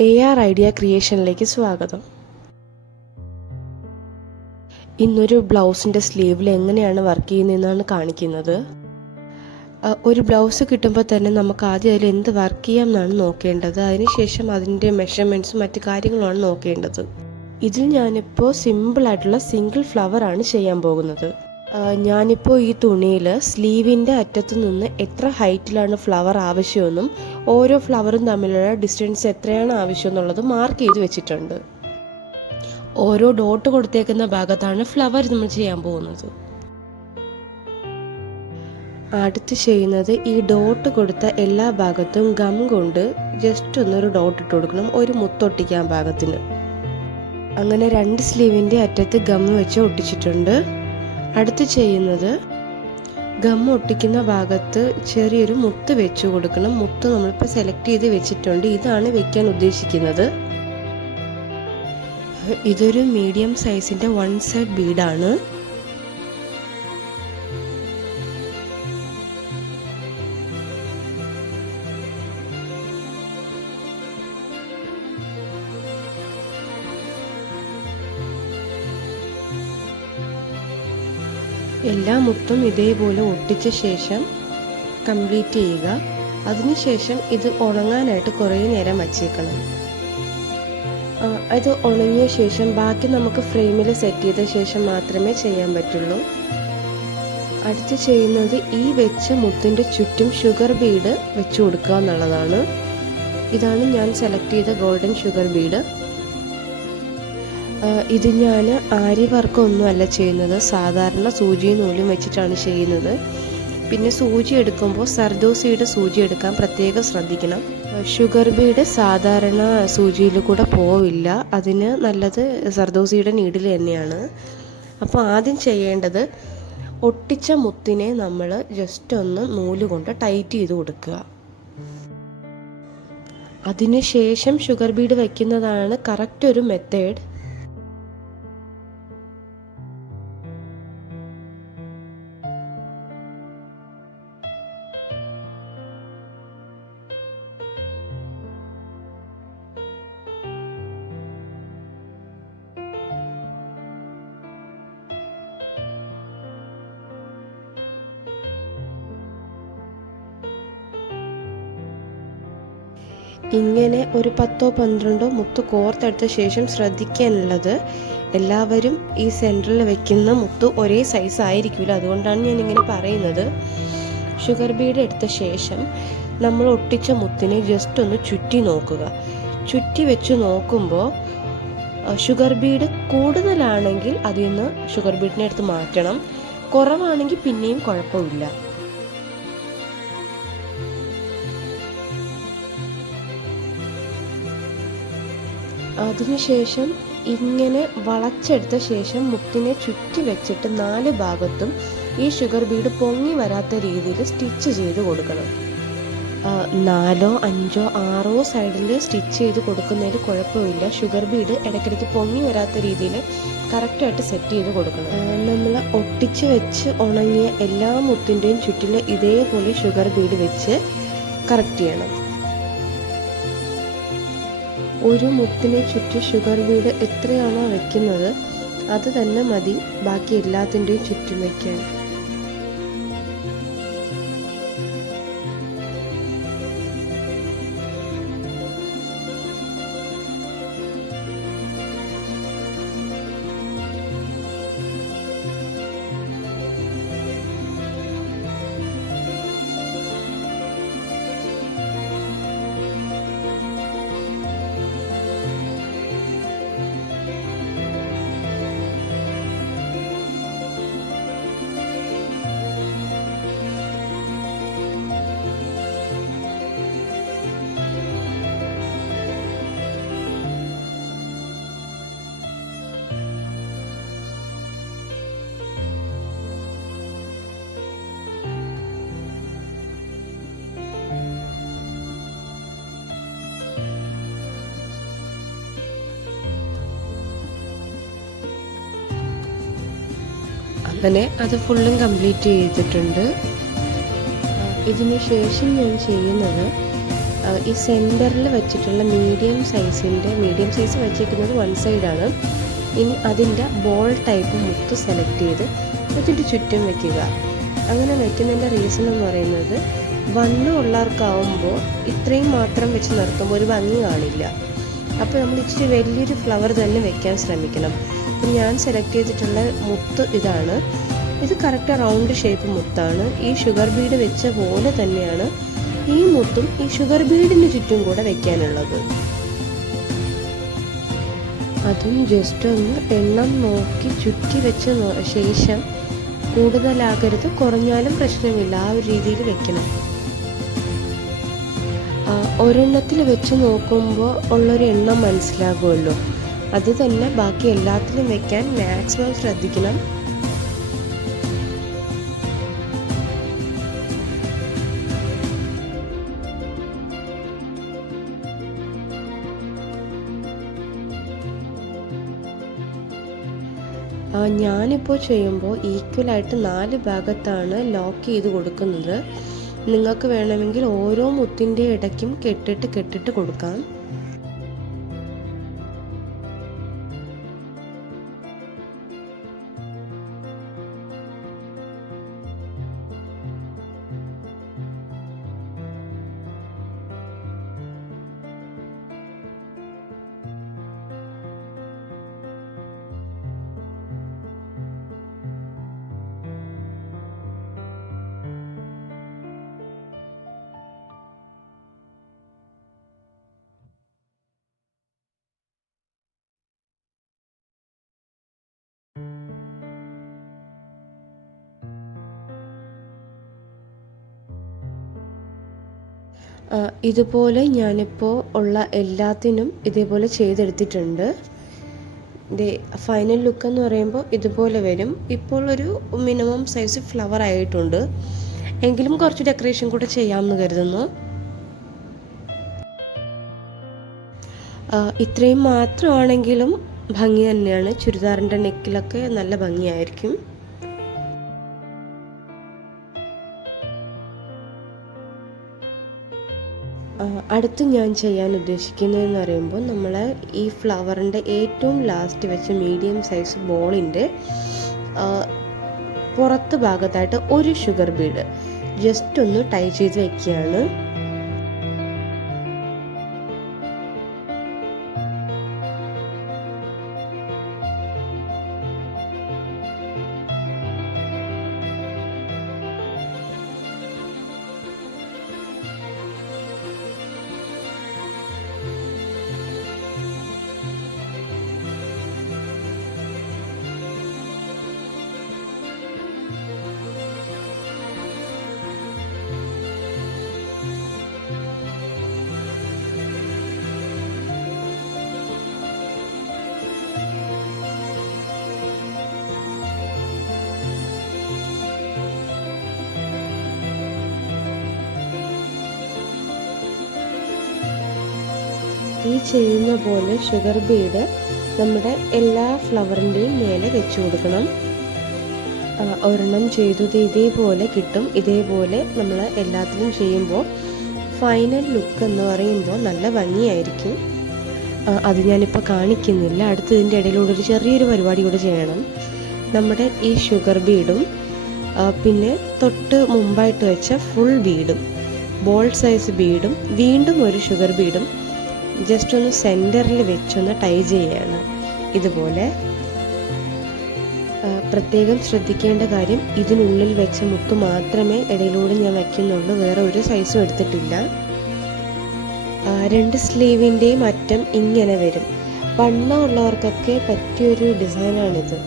AR idea ക്രിയേഷനിലേക്ക് സ്വാഗതം. ഇന്നൊരു ബ്ലൗസിൻ്റെ സ്ലീവിൽ എങ്ങനെയാണ് വർക്ക് ചെയ്യുന്നതെന്നാണ് കാണിക്കുന്നത്. ഒരു ബ്ലൗസ് കിട്ടുമ്പോൾ തന്നെ നമുക്ക് ആദ്യം അതിൽ എന്ത് വർക്ക് ചെയ്യാം എന്നാണ് നോക്കേണ്ടത്. അതിനുശേഷം അതിൻ്റെ മെഷർമെൻറ്റ്സും മറ്റു കാര്യങ്ങളുമാണ് നോക്കേണ്ടത്. ഇതിൽ ഞാനിപ്പോൾ സിമ്പിളായിട്ടുള്ള സിംഗിൾ ഫ്ലവർ ആണ് ചെയ്യാൻ പോകുന്നത്. ഞാനിപ്പോൾ ഈ തുണിയിൽ സ്ലീവിൻ്റെ അറ്റത്തു നിന്ന് എത്ര ഹൈറ്റിലാണ് ഫ്ലവർ ആവശ്യമെന്നും ഓരോ ഫ്ലവറും തമ്മിലുള്ള ഡിസ്റ്റൻസ് എത്രയാണ് ആവശ്യമെന്നുള്ളത് മാർക്ക് ചെയ്ത് വെച്ചിട്ടുണ്ട്. ഓരോ ഡോട്ട് കൊടുത്തേക്കുന്ന ഭാഗത്താണ് ഫ്ലവർ നമ്മൾ ചെയ്യാൻ പോകുന്നത്. അടുത്ത് ചെയ്യുന്നത് ഈ ഡോട്ട് കൊടുത്ത എല്ലാ ഭാഗത്തും ഗം കൊണ്ട് ജസ്റ്റ് ഒന്നൊരു ഡോട്ട് ഇട്ട് കൊടുക്കണം, ഒരു മുത്തൊട്ടിക്കാൻ പാകത്തിന്. അങ്ങനെ 2 സ്ലീവിൻ്റെ അറ്റത്ത് ഗം വെച്ച് ഒട്ടിച്ചിട്ടുണ്ട്. അടുത്ത് ചെയ്യുന്നത് ഗം ഒട്ടിക്കുന്ന ഭാഗത്ത് ചെറിയൊരു മുത്ത് വെച്ച് കൊടുക്കണം. മുത്ത് നമ്മളിപ്പോൾ സെലക്ട് ചെയ്ത് വെച്ചിട്ടുണ്ട്. ഇതാണ് വെക്കാൻ ഉദ്ദേശിക്കുന്നത്. ഇതൊരു മീഡിയം സൈസിൻ്റെ 1 സൈഡ് ബീഡാണ്. എല്ലാ മുത്തും ഇതേപോലെ ഒട്ടിച്ച ശേഷം കംപ്ലീറ്റ് ചെയ്യുക. അതിനുശേഷം ഇത് ഉണങ്ങാനായിട്ട് കുറേ നേരം വച്ചേക്കണം. ഇത് ഉണങ്ങിയ ശേഷം ബാക്കി നമുക്ക് ഫ്രെയിമിൽ സെറ്റ് ചെയ്ത ശേഷം മാത്രമേ ചെയ്യാൻ പറ്റുള്ളൂ. അടുത്ത് ചെയ്യുന്നത് ഈ വെച്ച മുത്തിൻ്റെ ചുറ്റും ഷുഗർ ബീഡ് വെച്ച് കൊടുക്കുക എന്നുള്ളതാണ്. ഇതാണ് ഞാൻ സെലക്ട് ചെയ്ത ഗോൾഡൻ ഷുഗർ ബീഡ്. ഇത് ഞാൻ ആരി വർക്കൊന്നുമല്ല ചെയ്യുന്നത്, സാധാരണ സൂചിയും നൂലും വെച്ചിട്ടാണ് ചെയ്യുന്നത്. പിന്നെ സൂചി എടുക്കുമ്പോൾ സർദോസിയുടെ സൂചി എടുക്കാൻ പ്രത്യേകം ശ്രദ്ധിക്കണം. ഷുഗർ ബീഡ് സാധാരണ സൂചിയിൽ കൂടെ പോവില്ല, അതിന് നല്ലത് സർദോസിയുടെ നീഡിൽ തന്നെയാണ്. അപ്പോൾ ആദ്യം ചെയ്യേണ്ടത് ഒട്ടിച്ച മുത്തിനെ നമ്മൾ ജസ്റ്റ് ഒന്ന് നൂല് കൊണ്ട് ടൈറ്റ് ചെയ്ത് കൊടുക്കുക. അതിനുശേഷം ഷുഗർ ബീഡ് വയ്ക്കുന്നതാണ് കറക്റ്റ് ഒരു മെത്തേഡ്. ഇങ്ങനെ ഒരു 10-12 മുത്ത് കോർത്തെടുത്ത ശേഷം ശ്രദ്ധിക്കാനുള്ളത്, എല്ലാവരും ഈ സെൻറ്ററിൽ വെക്കുന്ന മുത്ത് ഒരേ സൈസ് ആയിരിക്കില്ല. അതുകൊണ്ടാണ് ഞാൻ ഇങ്ങനെ പറയുന്നത്. ഷുഗർ ബീഡ് എടുത്ത ശേഷം നമ്മൾ ഒട്ടിച്ച മുത്തിനെ ജസ്റ്റ് ഒന്ന് ചുറ്റി നോക്കുക. ചുറ്റി വെച്ച് നോക്കുമ്പോൾ ഷുഗർ ബീഡ് കൂടുതലാണെങ്കിൽ അതിൽ നിന്ന് ഷുഗർ ബീഡിനെ എടുത്ത് മാറ്റണം. കുറവാണെങ്കിൽ പിന്നെയും കുഴപ്പമില്ല. അതിനുശേഷം ഇങ്ങനെ വളച്ചെടുത്ത ശേഷം മുത്തിനെ ചുറ്റി വെച്ചിട്ട് 4 ഭാഗത്തും ഈ ഷുഗർ ബീഡ് പൊങ്ങി വരാത്ത രീതിയിൽ സ്റ്റിച്ച് ചെയ്ത് കൊടുക്കണം. 4, 5, 6 സൈഡിൽ സ്റ്റിച്ച് ചെയ്ത് കൊടുക്കുന്നതിൽ കുഴപ്പമില്ല. ഷുഗർ ബീഡ് ഇടയ്ക്കിടയ്ക്ക് പൊങ്ങി വരാത്ത രീതിയിൽ കറക്റ്റായിട്ട് സെറ്റ് ചെയ്ത് കൊടുക്കണം. നമ്മൾ ഒട്ടിച്ച് വെച്ച് ഉണങ്ങിയ എല്ലാ മുത്തിൻ്റെയും ചുറ്റിൽ ഇതേപോലെ ഷുഗർ ബീഡ് വെച്ച് കറക്റ്റ് ചെയ്യണം. ഒരു മുത്തിനെ ചുറ്റി ഷുഗർ ബീഡ് എത്രയാണോ വെക്കുന്നത് അത് തന്നെ മതി ബാക്കി എല്ലാത്തിൻ്റെയും ചുറ്റും വയ്ക്കാൻ. അങ്ങനെ അത് ഫുള്ളും കംപ്ലീറ്റ് ചെയ്തിട്ടുണ്ട്. ഇതിന് ശേഷം ഞാൻ ചെയ്യുന്നത് ഈ സെൻറ്ററിൽ വെച്ചിട്ടുള്ള മീഡിയം സൈസ് വെച്ചിരിക്കുന്നത് വൺ സൈഡാണ്. ഇനി അതിൻ്റെ ബോൾ ടൈപ്പ് മുത്ത് സെലക്ട് ചെയ്ത് അതിൻ്റെ ചുറ്റും വെക്കുക. അങ്ങനെ വെക്കുന്നതിൻ്റെ റീസൺ എന്ന് പറയുന്നത് വണ്ണം ഉള്ളവർക്കാവുമ്പോൾ ഇത്രയും മാത്രം വെച്ച് നിർത്തുമ്പോൾ ഒരു ഭംഗി കാണില്ല. അപ്പോൾ നമ്മൾ ഇച്ചിരി വലിയൊരു ഫ്ലവർ തന്നെ വെക്കാൻ ശ്രമിക്കണം. അപ്പം ഞാൻ സെലക്ട് ചെയ്തിട്ടുള്ള മുത്ത് ഇതാണ്. ഇത് കറക്റ്റ് റൗണ്ട് ഷേപ്പ് മുത്താണ്. ഈ ഷുഗർ ബീഡ് വെച്ച പോലെ തന്നെയാണ് ഈ മുത്തും ഈ ഷുഗർ ബീഡിന് ചുറ്റും കൂടെ വെക്കാനുള്ളത്. അതും ജസ്റ്റ് ഒന്ന് എണ്ണം നോക്കി ചുറ്റി വെച്ച ശേഷം കൂടുതലാകരുത്, കുറഞ്ഞാലും പ്രശ്നമില്ല, ആ ഒരു രീതിയിൽ വെക്കണം. ഒരെണ്ണത്തിൽ വെച്ച് നോക്കുമ്പോൾ ഉള്ളൊരു എണ്ണം മനസ്സിലാകുമല്ലോ, അത് തന്നെ ബാക്കി എല്ലാത്തിലും വെക്കാൻ മാക്സിമം ശ്രദ്ധിക്കണം. ഞാനിപ്പോൾ ചെയ്യുമ്പോൾ ഈക്വലായിട്ട് 4 ഭാഗത്താണ് ലോക്ക് ചെയ്ത് കൊടുക്കുന്നത്. നിങ്ങൾക്ക് വേണമെങ്കിൽ ഓരോ മുത്തിൻ്റെ ഇടയ്ക്കും കെട്ടിട്ട് കൊടുക്കാം. ഇതുപോലെ ഞാനിപ്പോൾ ഉള്ള എല്ലാത്തിനും ഇതേപോലെ ചെയ്തെടുത്തിട്ടുണ്ട്. ഫൈനൽ ലുക്ക് എന്ന് പറയുമ്പോൾ ഇതുപോലെ വരും. ഇപ്പോൾ ഒരു മിനിമം സൈസ് ഫ്ലവർ ആയിട്ടുണ്ട്, എങ്കിലും കുറച്ച് ഡെക്കറേഷൻ കൂടെ ചെയ്യാമെന്ന് കരുതുന്നു. ഇത്രയും മാത്രമാണെങ്കിലും ഭംഗി തന്നെയാണ്. ചുരിദാറിൻ്റെ നെക്കിലൊക്കെ നല്ല ഭംഗിയായിരിക്കും. അടുത്ത് ഞാൻ ചെയ്യാൻ ഉദ്ദേശിക്കുന്നതെന്ന് പറയുമ്പോൾ നമ്മൾ ഈ ഫ്ലവറിൻ്റെ ഏറ്റവും ലാസ്റ്റ് വെച്ച മീഡിയം സൈസ് ബോളിൻ്റെ പുറത്ത് ഭാഗത്തായിട്ട് ഒരു ഷുഗർ ബീഡ് ജസ്റ്റ് ഒന്ന് ടൈ ചെയ്ത് വയ്ക്കുകയാണ്. ഈ ചെയ്യുന്ന പോലെ ഷുഗർ ബീഡ് നമ്മുടെ എല്ലാ ഫ്ലവറിൻ്റെയും മേലെ വെച്ച് കൊടുക്കണം. ഒരെണ്ണം ചെയ്തത് ഇതേപോലെ കിട്ടും. ഇതേപോലെ നമ്മൾ എല്ലാത്തിലും ചെയ്യുമ്പോൾ ഫൈനൽ ലുക്ക് എന്ന് പറയുമ്പോൾ നല്ല ഭംഗിയായിരിക്കും. അത് ഞാനിപ്പോൾ കാണിക്കുന്നില്ല. അടുത്ത് ഇതിൻ്റെ ഇടയിലൂടെ ഒരു ചെറിയൊരു പരിപാടി കൂടെ ചെയ്യണം. നമ്മുടെ ഈ ഷുഗർ ബീഡും പിന്നെ തൊട്ട് മുമ്പായിട്ട് വെച്ച ഫുൾ ബീഡും ബോൾ സൈസ് ബീഡും വീണ്ടും ഒരു ഷുഗർ ബീഡും ജസ്റ്റ് ഒന്ന് സെൻറ്ററിൽ വെച്ചൊന്ന് ടൈ ചെയ്യാണ്. ഇതുപോലെ പ്രത്യേകം ശ്രദ്ധിക്കേണ്ട കാര്യം, ഇതിനുള്ളിൽ വെച്ച മുത്ത് മാത്രമേ ഇടയിലൂടെ ഞാൻ വയ്ക്കുന്നുള്ളൂ, വേറെ ഒരു സൈസും എടുത്തിട്ടില്ല. 2 സ്ലീവിൻ്റെയും അറ്റം ഇങ്ങനെ വരും. വണ്ണമുള്ളവർക്കൊക്കെ പറ്റിയൊരു ഡിസൈനാണിത്.